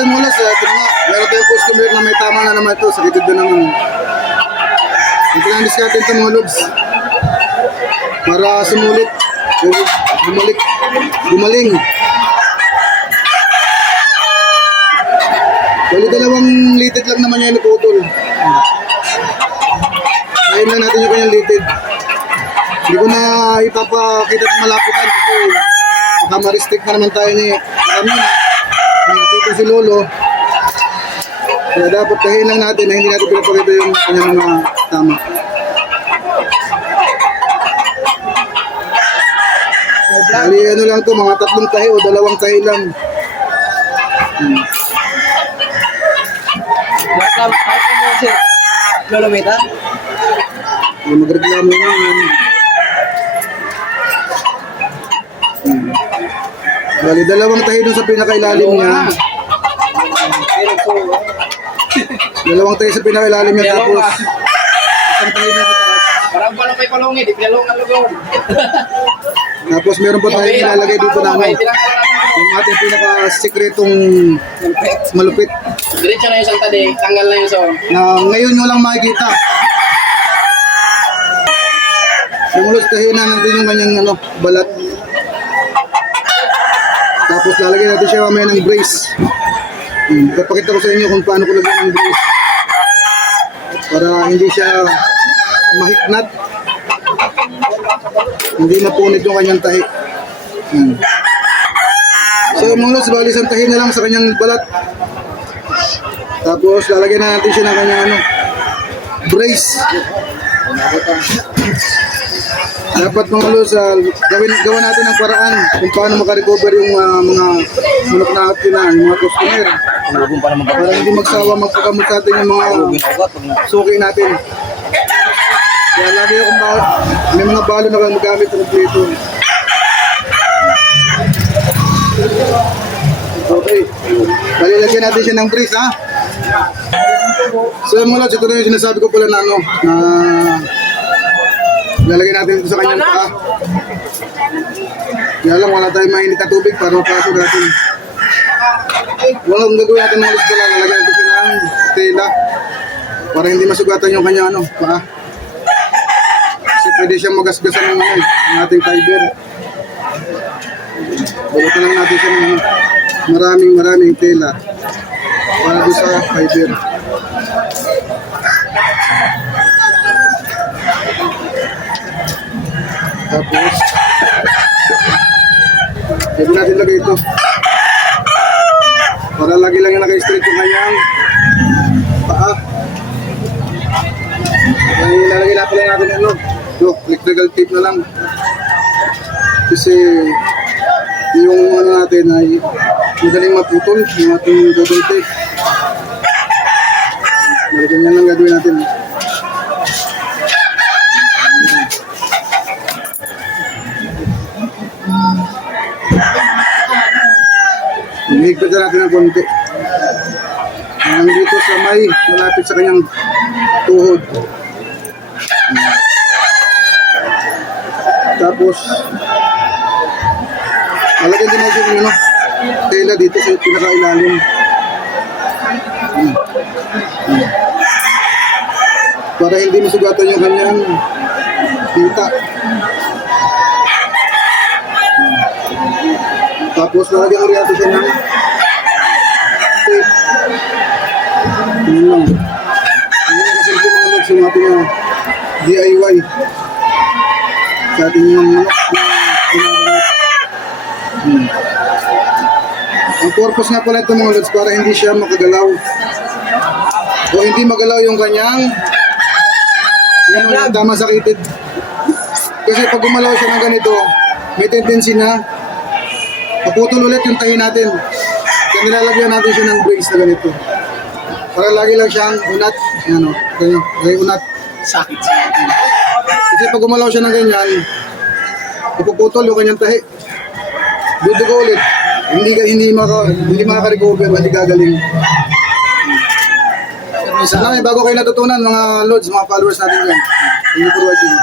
yun mula sa ito nga, meron tayong customer na may tama na naman ito, sakitid na naman. Ito lang discard ito mga lods. Para sumulit, gumaling. Bali dalawang litid lang naman yan naputol. Ayun lang natin yung kanyang litid. Hindi ko na ipapakita ng malapitan kasi baka ma-restrict na naman tayo ni Ramina. Dito si Lolo. Kaya dapat tahin lang natin na hindi natin pinapakita yung kanyang mga tama. Bali ano lang to, mga 3 tahi o 2 tahi lang. Bakit mo si Lolo Meta? Yung magreklamo naman. Bali 2 tahi dun sa pinakailalim niya. 2 tahi sa pinakailalim niya tapos isang tahi na sa taas. Parang pala may palungi, di pinalungan lugaw. Tapos meron pa tayong ilalagay dito na ano, yung ating pinaka-sikretong malupit Diretso na yung isang tadi, tanggal na yung so. na ngayon nyo lang makikita. Sumulustahin na natin yung kanyang ano, balat. Tapos lalagyan natin siya mamaya ng brace. Papakita ko sa inyo kung paano ko lagyan ng brace para hindi siya mahiknat, hindi mapunit yung kanyang tahi. So mga lods, bali isang tahi na lang sa kanyang balat. Tapos lalagyan na natin siya ng kanyang ano, brace. Dapat mga lods, gawa natin ang paraan kung paano makarecover yung mga manok natin na yung mga customer. Para hindi magsawa magpagamot sa atin yung mga suki natin. Kaya lagi akong may mga balo na magamit ng kompleto. Okay. Balilagyan natin siya ng brace, ha? So yun mula, ito na yung sinasabi ko pala na ano, na lalagyan natin ito sa kanyang paa. Kaya lang, wala tayong mainit na tubig para mapasok natin. Walang gagawin natin mga lusbala, lalagyan natin siya ng tela para hindi masugatan yung kanyang ano, paa. Kasi pwede siyang magasgasan ng ano, ng ating fiber. Balutan lang natin siya ng maraming tela para doon sa fiber. Tapos pwede natin lagay ito para lagi lang yung naka-straight yung kanyang paa. Kaya ilalagay na pala natin ano, electrical tape na lang kasi yung ano natin ay madaling maputol yung ating double tape. Ganyan lang gagawin natin. Higpit na natin ng konti. Nandito sa may malapit sa kanyang tuhod. Tapos malagyan din natin yung ano, tela dito sa pinakailalim. Para hindi masugatan yung kanyang hita. Tapos lalagyan ko rin natin siya ng tape. Yun lang. Yun lang kasi ito mga logs yung ating DIY sa ating yung manok na ginagamit. Ang purpose nga pala ito mga logs para hindi siya makagalaw o hindi magalaw yung kanyang yung tama sakitid. Kasi pag gumalaw siya ng ganito, may tendency na maputol ulit yung tahi natin. Kaya nilalagyan natin siya ng brace na ganito. Para lagi lang siyang unat. Ano, ganyan, unat. Sakit. Kasi pag gumalaw siya ng ganyan, ipuputol yung kanyang tahi. Dudugo ulit. Hindi makaka-recover, hindi gagaling. Sana may bago kayo natutunan mga lods, mga followers natin dyan. Thank you for watching.